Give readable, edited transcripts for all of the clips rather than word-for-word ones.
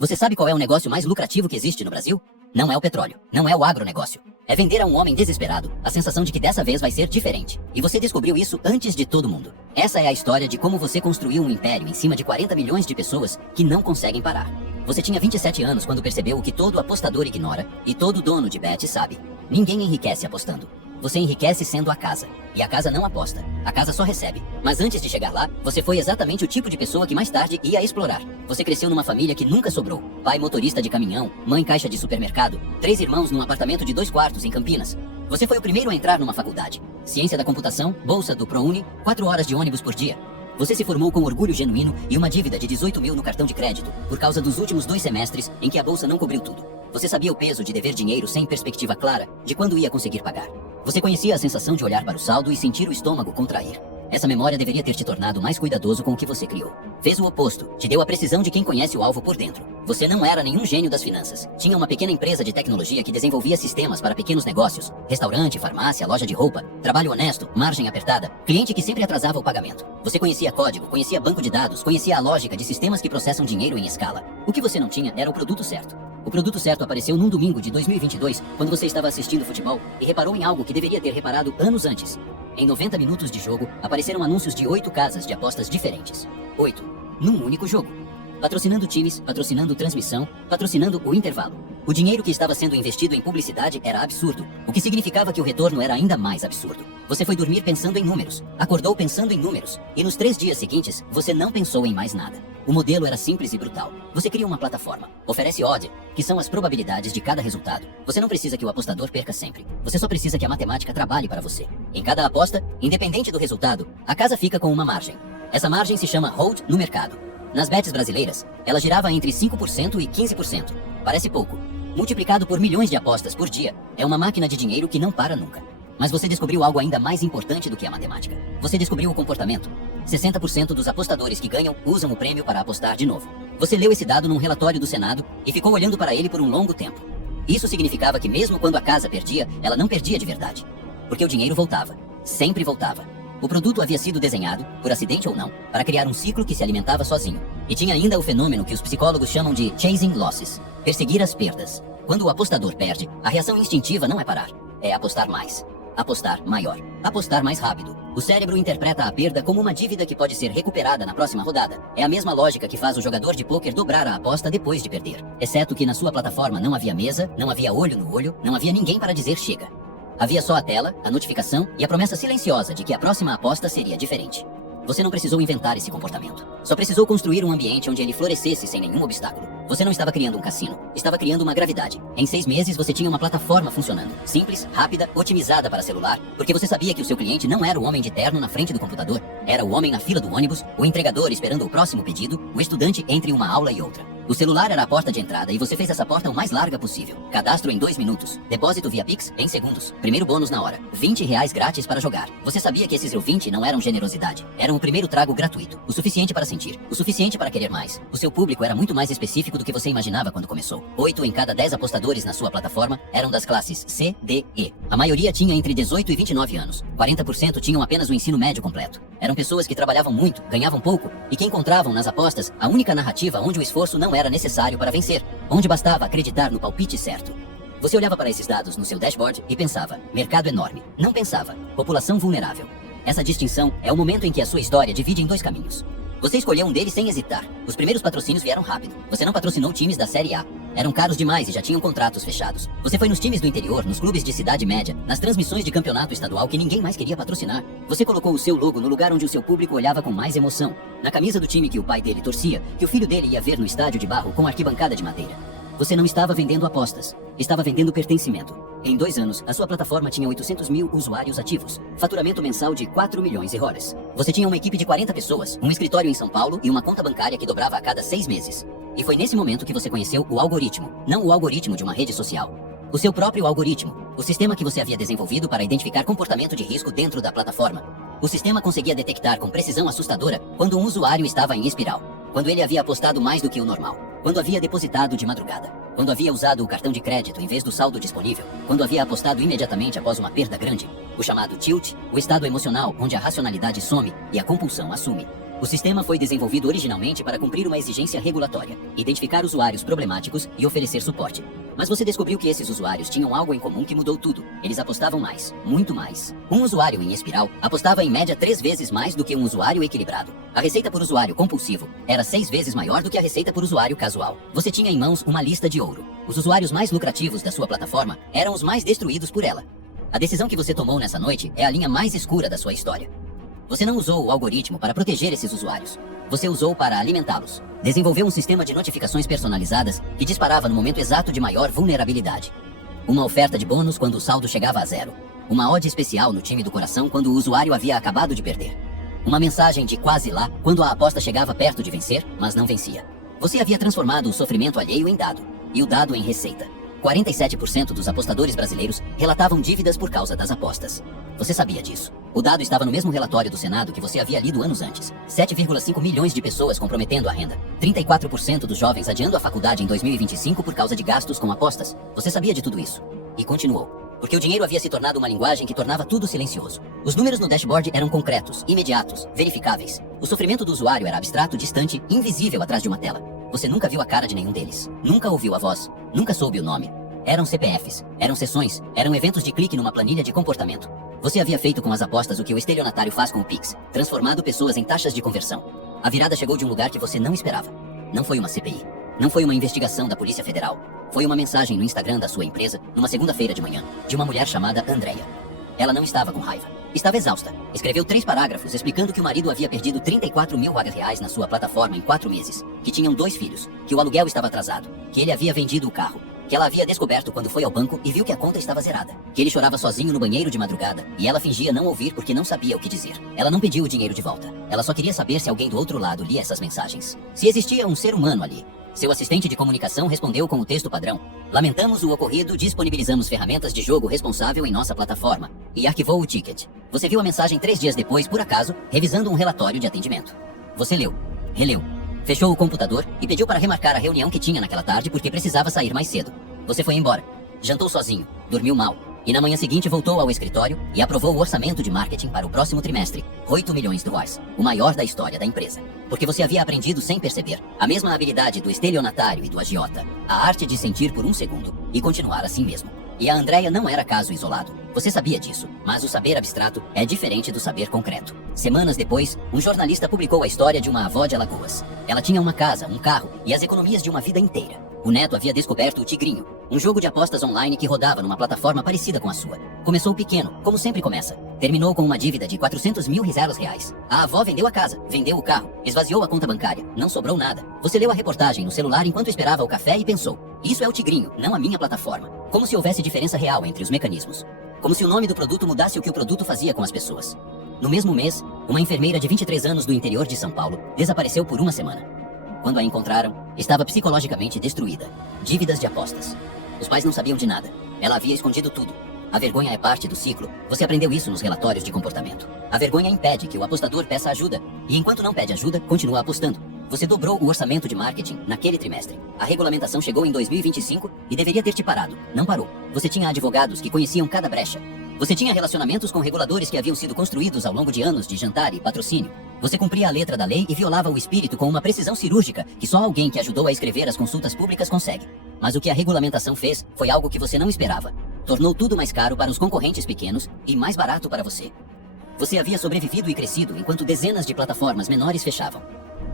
Você sabe qual é o negócio mais lucrativo que existe no Brasil? Não é o petróleo, não é o agronegócio. É vender a um homem desesperado a sensação de que dessa vez vai ser diferente. E você descobriu isso antes de todo mundo. Essa é a história de como você construiu um império em cima de 40 milhões de pessoas que não conseguem parar. Você tinha 27 anos quando percebeu o que todo apostador ignora e todo dono de bet sabe. Ninguém enriquece apostando. Você enriquece sendo a casa. E a casa não aposta. A casa só recebe. Mas antes de chegar lá, você foi exatamente o tipo de pessoa que mais tarde ia explorar. Você cresceu numa família que nunca sobrou. Pai motorista de caminhão, mãe caixa de supermercado, 3 irmãos num apartamento de 2 quartos em Campinas. Você foi o primeiro a entrar numa faculdade. Ciência da computação, bolsa do ProUni, 4 horas de ônibus por dia. Você se formou com orgulho genuíno e uma dívida de 18 mil no cartão de crédito, por causa dos últimos 2 semestres em que a bolsa não cobriu tudo. Você sabia o peso de dever dinheiro sem perspectiva clara de quando ia conseguir pagar. Você conhecia a sensação de olhar para o saldo e sentir o estômago contrair. Essa memória deveria ter te tornado mais cuidadoso com o que você criou. Fez o oposto, te deu a precisão de quem conhece o alvo por dentro. Você não era nenhum gênio das finanças. Tinha uma pequena empresa de tecnologia que desenvolvia sistemas para pequenos negócios. Restaurante, farmácia, loja de roupa, trabalho honesto, margem apertada, cliente que sempre atrasava o pagamento. Você conhecia código, conhecia banco de dados, conhecia a lógica de sistemas que processam dinheiro em escala. O que você não tinha era o produto certo. O produto certo apareceu num domingo de 2022, quando você estava assistindo futebol e reparou em algo que deveria ter reparado anos antes. Em 90 minutos de jogo, apareceram anúncios de 8 casas de apostas diferentes. 8. Num único jogo. Patrocinando times, patrocinando transmissão, patrocinando o intervalo. O dinheiro que estava sendo investido em publicidade era absurdo, o que significava que o retorno era ainda mais absurdo. Você foi dormir pensando em números, acordou pensando em números, e nos 3 dias seguintes, você não pensou em mais nada. O modelo era simples e brutal. Você cria uma plataforma, oferece odd, que são as probabilidades de cada resultado. Você não precisa que o apostador perca sempre. Você só precisa que a matemática trabalhe para você. Em cada aposta, independente do resultado, a casa fica com uma margem. Essa margem se chama hold no mercado. Nas bets brasileiras, ela girava entre 5% e 15%. Parece pouco. Multiplicado por milhões de apostas por dia, é uma máquina de dinheiro que não para nunca. Mas você descobriu algo ainda mais importante do que a matemática. Você descobriu o comportamento. 60% dos apostadores que ganham usam o prêmio para apostar de novo. Você leu esse dado num relatório do Senado e ficou olhando para ele por um longo tempo. Isso significava que mesmo quando a casa perdia, ela não perdia de verdade. Porque o dinheiro voltava. Sempre voltava. O produto havia sido desenhado, por acidente ou não, para criar um ciclo que se alimentava sozinho. E tinha ainda o fenômeno que os psicólogos chamam de chasing losses, perseguir as perdas. Quando o apostador perde, a reação instintiva não é parar, é apostar mais, apostar maior, apostar mais rápido. O cérebro interpreta a perda como uma dívida que pode ser recuperada na próxima rodada. É a mesma lógica que faz o jogador de pôquer dobrar a aposta depois de perder. Exceto que na sua plataforma não havia mesa, não havia olho no olho, não havia ninguém para dizer chega. Havia só a tela, a notificação e a promessa silenciosa de que a próxima aposta seria diferente. Você não precisou inventar esse comportamento. Só precisou construir um ambiente onde ele florescesse sem nenhum obstáculo. Você não estava criando um cassino, estava criando uma gravidade. Em 6 meses você tinha uma plataforma funcionando. Simples, rápida, otimizada para celular, porque você sabia que o seu cliente não era o homem de terno na frente do computador. Era o homem na fila do ônibus, o entregador esperando o próximo pedido, o estudante entre uma aula e outra. O celular era a porta de entrada e você fez essa porta o mais larga possível. Cadastro em 2 minutos. Depósito via Pix em segundos. Primeiro bônus na hora. R$20 grátis para jogar. Você sabia que esses R$20 não eram generosidade. Eram o primeiro trago gratuito. O suficiente para sentir. O suficiente para querer mais. O seu público era muito mais específico do que você imaginava quando começou. 8 em cada 10 apostadores na sua plataforma eram das classes C, D, E. A maioria tinha entre 18 e 29 anos. 40% tinham apenas o ensino médio completo. Eram pessoas que trabalhavam muito, ganhavam pouco e que encontravam nas apostas a única narrativa onde o esforço não era necessário para vencer, onde bastava acreditar no palpite certo. Você olhava para esses dados no seu dashboard e pensava, mercado enorme. Não pensava, população vulnerável. Essa distinção é o momento em que a sua história divide em 2 caminhos. Você escolheu um deles sem hesitar. Os primeiros patrocínios vieram rápido. Você não patrocinou times da Série A. Eram caros demais e já tinham contratos fechados. Você foi nos times do interior, nos clubes de cidade média, nas transmissões de campeonato estadual que ninguém mais queria patrocinar. Você colocou o seu logo no lugar onde o seu público olhava com mais emoção. Na camisa do time que o pai dele torcia, que o filho dele ia ver no estádio de barro com arquibancada de madeira. Você não estava vendendo apostas, estava vendendo pertencimento. Em 2 anos, a sua plataforma tinha 800 mil usuários ativos, faturamento mensal de 4 milhões de dólares. Você tinha uma equipe de 40 pessoas, um escritório em São Paulo e uma conta bancária que dobrava a cada 6 meses. E foi nesse momento que você conheceu o algoritmo, não o algoritmo de uma rede social. O seu próprio algoritmo, o sistema que você havia desenvolvido para identificar comportamento de risco dentro da plataforma. O sistema conseguia detectar com precisão assustadora quando um usuário estava em espiral, quando ele havia apostado mais do que o normal, quando havia depositado de madrugada, quando havia usado o cartão de crédito em vez do saldo disponível, quando havia apostado imediatamente após uma perda grande, o chamado tilt, o estado emocional onde a racionalidade some e a compulsão assume. O sistema foi desenvolvido originalmente para cumprir uma exigência regulatória, identificar usuários problemáticos e oferecer suporte. Mas você descobriu que esses usuários tinham algo em comum que mudou tudo. Eles apostavam mais, muito mais. Um usuário em espiral apostava em média 3 vezes mais do que um usuário equilibrado. A receita por usuário compulsivo era 6 vezes maior do que a receita por usuário casual. Você tinha em mãos uma lista de ouro. Os usuários mais lucrativos da sua plataforma eram os mais destruídos por ela. A decisão que você tomou nessa noite é a linha mais escura da sua história. Você não usou o algoritmo para proteger esses usuários. Você usou para alimentá-los. Desenvolveu um sistema de notificações personalizadas que disparava no momento exato de maior vulnerabilidade. Uma oferta de bônus quando o saldo chegava a zero. Uma odd especial no time do coração quando o usuário havia acabado de perder. Uma mensagem de quase lá quando a aposta chegava perto de vencer, mas não vencia. Você havia transformado o sofrimento alheio em dado, e o dado em receita. 47% dos apostadores brasileiros relatavam dívidas por causa das apostas. Você sabia disso. O dado estava no mesmo relatório do Senado que você havia lido anos antes. 7,5 milhões de pessoas comprometendo a renda. 34% dos jovens adiando a faculdade em 2025 por causa de gastos com apostas. Você sabia de tudo isso. E continuou. Porque o dinheiro havia se tornado uma linguagem que tornava tudo silencioso. Os números no dashboard eram concretos, imediatos, verificáveis. O sofrimento do usuário era abstrato, distante, invisível atrás de uma tela. Você nunca viu a cara de nenhum deles. Nunca ouviu a voz. Nunca soube o nome. Eram CPFs, eram sessões, eram eventos de clique numa planilha de comportamento. Você havia feito com as apostas o que o estelionatário faz com o Pix, transformado pessoas em taxas de conversão. A virada chegou de um lugar que você não esperava. Não foi uma CPI. Não foi uma investigação da Polícia Federal. Foi uma mensagem no Instagram da sua empresa, numa segunda-feira de manhã, de uma mulher chamada Andrea. Ela não estava com raiva. Estava exausta. Escreveu 3 parágrafos explicando que o marido havia perdido 34 mil reais na sua plataforma em 4 meses, que tinham 2 filhos, que o aluguel estava atrasado, que ele havia vendido o carro, que ela havia descoberto quando foi ao banco e viu que a conta estava zerada, que ele chorava sozinho no banheiro de madrugada e ela fingia não ouvir porque não sabia o que dizer. Ela não pediu o dinheiro de volta. Ela só queria saber se alguém do outro lado lia essas mensagens. Se existia um ser humano ali. Seu assistente de comunicação respondeu com o texto padrão. Lamentamos o ocorrido, disponibilizamos ferramentas de jogo responsável em nossa plataforma. E arquivou o ticket. Você viu a mensagem 3 dias depois, por acaso, revisando um relatório de atendimento. Você leu, releu, fechou o computador e pediu para remarcar a reunião que tinha naquela tarde porque precisava sair mais cedo. Você foi embora, jantou sozinho, dormiu mal. E na manhã seguinte voltou ao escritório e aprovou o orçamento de marketing para o próximo trimestre, 8 milhões de dólares, o maior da história da empresa. Porque você havia aprendido sem perceber a mesma habilidade do estelionatário e do agiota, a arte de sentir por um segundo e continuar assim mesmo. E a Andrea não era caso isolado. Você sabia disso, mas o saber abstrato é diferente do saber concreto. Semanas depois, um jornalista publicou a história de uma avó de Alagoas. Ela tinha uma casa, um carro e as economias de uma vida inteira. O neto havia descoberto o Tigrinho, um jogo de apostas online que rodava numa plataforma parecida com a sua. Começou pequeno, como sempre começa. Terminou com uma dívida de 400 mil reais. A avó vendeu a casa, vendeu o carro, esvaziou a conta bancária, não sobrou nada. Você leu a reportagem no celular enquanto esperava o café e pensou: isso é o Tigrinho, não a minha plataforma. Como se houvesse diferença real entre os mecanismos. Como se o nome do produto mudasse o que o produto fazia com as pessoas. No mesmo mês, uma enfermeira de 23 anos do interior de São Paulo desapareceu por uma semana. Quando a encontraram, estava psicologicamente destruída. Dívidas de apostas. Os pais não sabiam de nada. Ela havia escondido tudo. A vergonha é parte do ciclo. Você aprendeu isso nos relatórios de comportamento. A vergonha impede que o apostador peça ajuda. E enquanto não pede ajuda, continua apostando. Você dobrou o orçamento de marketing naquele trimestre. A regulamentação chegou em 2025 e deveria ter te parado. Não parou. Você tinha advogados que conheciam cada brecha. Você tinha relacionamentos com reguladores que haviam sido construídos ao longo de anos de jantar e patrocínio. Você cumpria a letra da lei e violava o espírito com uma precisão cirúrgica que só alguém que ajudou a escrever as consultas públicas consegue. Mas o que a regulamentação fez foi algo que você não esperava. Tornou tudo mais caro para os concorrentes pequenos e mais barato para você. Você havia sobrevivido e crescido enquanto dezenas de plataformas menores fechavam.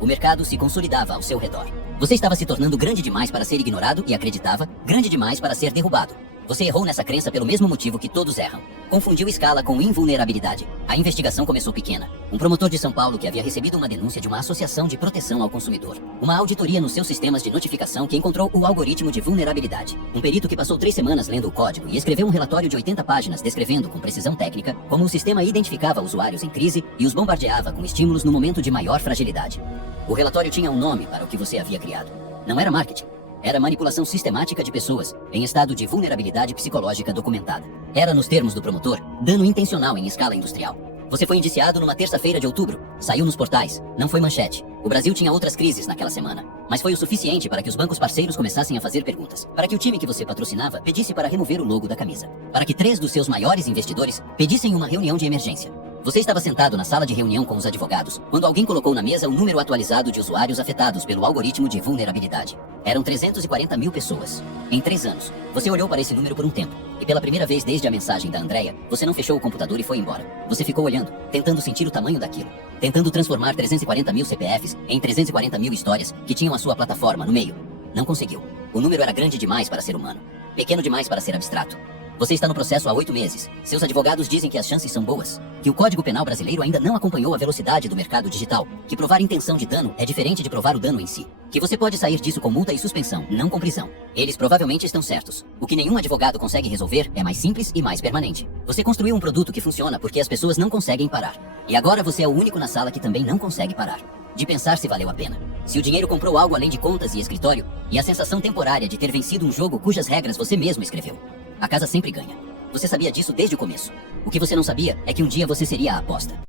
O mercado se consolidava ao seu redor. Você estava se tornando grande demais para ser ignorado e acreditava, grande demais para ser derrubado. Você errou nessa crença pelo mesmo motivo que todos erram. Confundiu escala com invulnerabilidade. A investigação começou pequena. Um promotor de São Paulo que havia recebido uma denúncia de uma associação de proteção ao consumidor. Uma auditoria nos seus sistemas de notificação que encontrou o algoritmo de vulnerabilidade. Um perito que passou 3 semanas lendo o código e escreveu um relatório de 80 páginas descrevendo com precisão técnica como o sistema identificava usuários em crise e os bombardeava com estímulos no momento de maior fragilidade. O relatório tinha um nome para o que você havia criado. Não era marketing. Era manipulação sistemática de pessoas, em estado de vulnerabilidade psicológica documentada. Era, nos termos do promotor, dano intencional em escala industrial. Você foi indiciado numa terça-feira de outubro. Saiu nos portais. Não foi manchete. O Brasil tinha outras crises naquela semana. Mas foi o suficiente para que os bancos parceiros começassem a fazer perguntas. Para que o time que você patrocinava pedisse para remover o logo da camisa. Para que 3 dos seus maiores investidores pedissem uma reunião de emergência. Você estava sentado na sala de reunião com os advogados, quando alguém colocou na mesa o número atualizado de usuários afetados pelo algoritmo de vulnerabilidade. Eram 340 mil pessoas. Em 3 anos, você olhou para esse número por um tempo, e pela primeira vez desde a mensagem da Andrea, você não fechou o computador e foi embora. Você ficou olhando, tentando sentir o tamanho daquilo, tentando transformar 340 mil CPFs em 340 mil histórias que tinham a sua plataforma no meio. Não conseguiu. O número era grande demais para ser humano, pequeno demais para ser abstrato. Você está no processo há 8 meses. Seus advogados dizem que as chances são boas, que o Código Penal brasileiro ainda não acompanhou a velocidade do mercado digital, que provar intenção de dano é diferente de provar o dano em si, que você pode sair disso com multa e suspensão, não com prisão. Eles provavelmente estão certos. O que nenhum advogado consegue resolver é mais simples e mais permanente. Você construiu um produto que funciona porque as pessoas não conseguem parar. E agora você é o único na sala que também não consegue parar de pensar se valeu a pena. Se o dinheiro comprou algo além de contas e escritório, e a sensação temporária de ter vencido um jogo cujas regras você mesmo escreveu. A casa sempre ganha. Você sabia disso desde o começo. O que você não sabia é que um dia você seria a aposta.